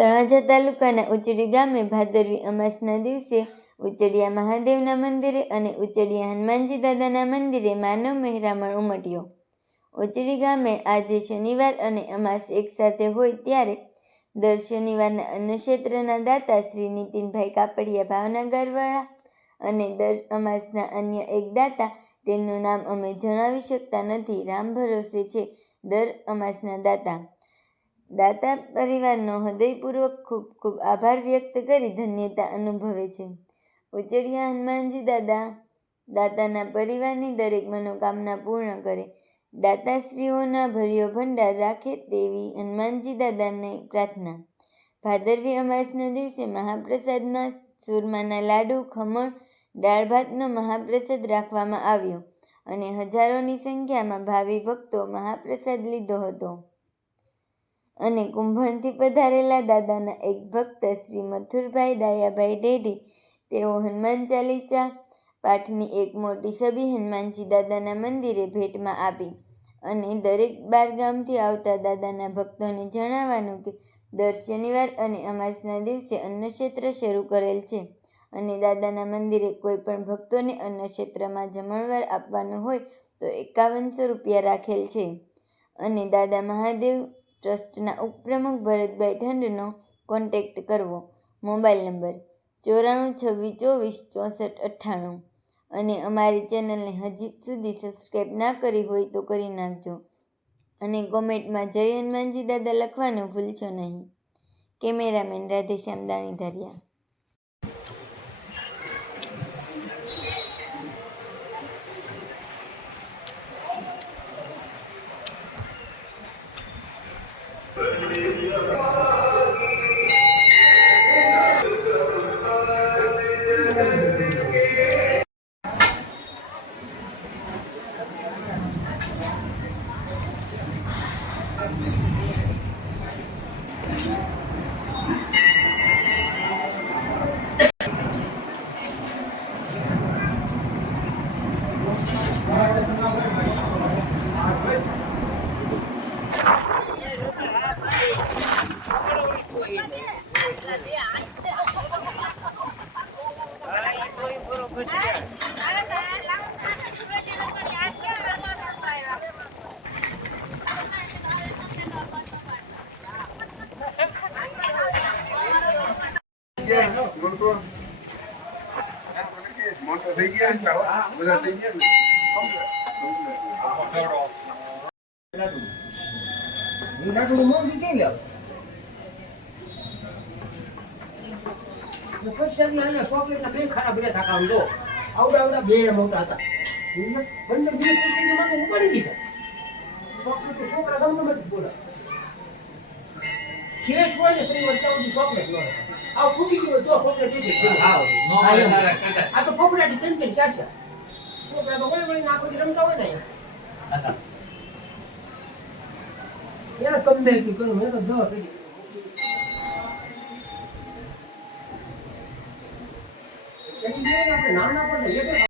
તળાજા તાલુકાના ઉચડી ગામે ભાદરવી અમાસના દિવસે ઉચડિયા મહાદેવના મંદિરે અને ઉચડિયા હનુમાનજી દાદાના મંદિરે માનવ મહેરામણ ઉમટ્યો। ઉચડી ગામે આજે શનિવાર અને અમાસ એકસાથે હોય ત્યારે દર શનિવારના અન્નક્ષેત્રના દાતા શ્રી નીતિનભાઈ કાપડિયા ભાવનગરવાળા અને દર અમાસના અન્ય એક દાતા, તેમનું નામ અમે જણાવી શકતા નથી, રામ ભરોસે છે, દર અમાસના દાતા પરિવારનો હૃદયપૂર્વક ખૂબ ખૂબ આભાર વ્યક્ત કરી ધન્યતા અનુભવે છે। ઉચડિયા હનુમાનજી દાતાના પરિવારની દરેક મનોકામના પૂર્ણ કરે, દાતાશ્રીઓના ભર્યો ભંડાર રાખે તેવી હનુમાનજી દાદાને પ્રાર્થના। ભાદરવી અમાસના દિવસે મહાપ્રસાદમાં સુરમાના લાડુ, ખમણ, દાળ ભાતનો મહાપ્રસાદ રાખવામાં આવ્યો અને હજારોની સંખ્યામાં ભાવિ ભક્તો મહાપ્રસાદ લીધો હતો અને કુંભણથી પધારેલા દાદાના એક ભક્ત શ્રી મથુરભાઈ ડાયાભાઈ ઢેઢી, તેઓ હનુમાન ચાલીસા પાઠની એક મોટી છબી હનુમાનજી દાદાના મંદિરે ભેટમાં આપી અને દરેક બારગામથી આવતા દાદાના ભક્તોને જણાવવાનું કે દર શનિવાર અને અમાસના દિવસે અન્નક્ષેત્ર શરૂ કરેલ છે અને દાદાના મંદિરે કોઈ પણ ભક્તોને અન્નક્ષેત્રમાં જમણવાર આપવાનું હોય તો 5100 રૂપિયા રાખેલ છે અને દાદા મહાદેવ ટ્રસ્ટના ઉપપ્રમુખ ભરતભાઈ ઠંડનો કોન્ટેક્ટ કરવો। મોબાઈલ નંબર 9426246498 અને અમારી ચેનલને હજી સુધી સબસ્ક્રાઈબ ના કરી હોય તો કરી નાખજો અને કોમેન્ટમાં જય હનુમાનજી દાદા લખવાનું ભૂલશો નહીં। કેમેરામેન રાધેશ્યામ દાણીધારિયા। મોટો થઈ ગયા બધા થઈ ગયા ચોકલેટ ના બે ખાના બે થાકા આવડા બે મોટા હતા બંને દિવસ ઉપાડી દીધા ચોકલેટ છોકરા ગમે બોલા શેષ હોય ને શનિવાર ત્યાં ચોકલેટ નો આ ફૂટી ગયું તો ચોકલેટ દીધી આ તો પોપડાથી કેમ ચાલશે છોકરા તો વળી આખો રમતા હોય ને યાર કમ કરું મેં તો દવા કરી નાના પડે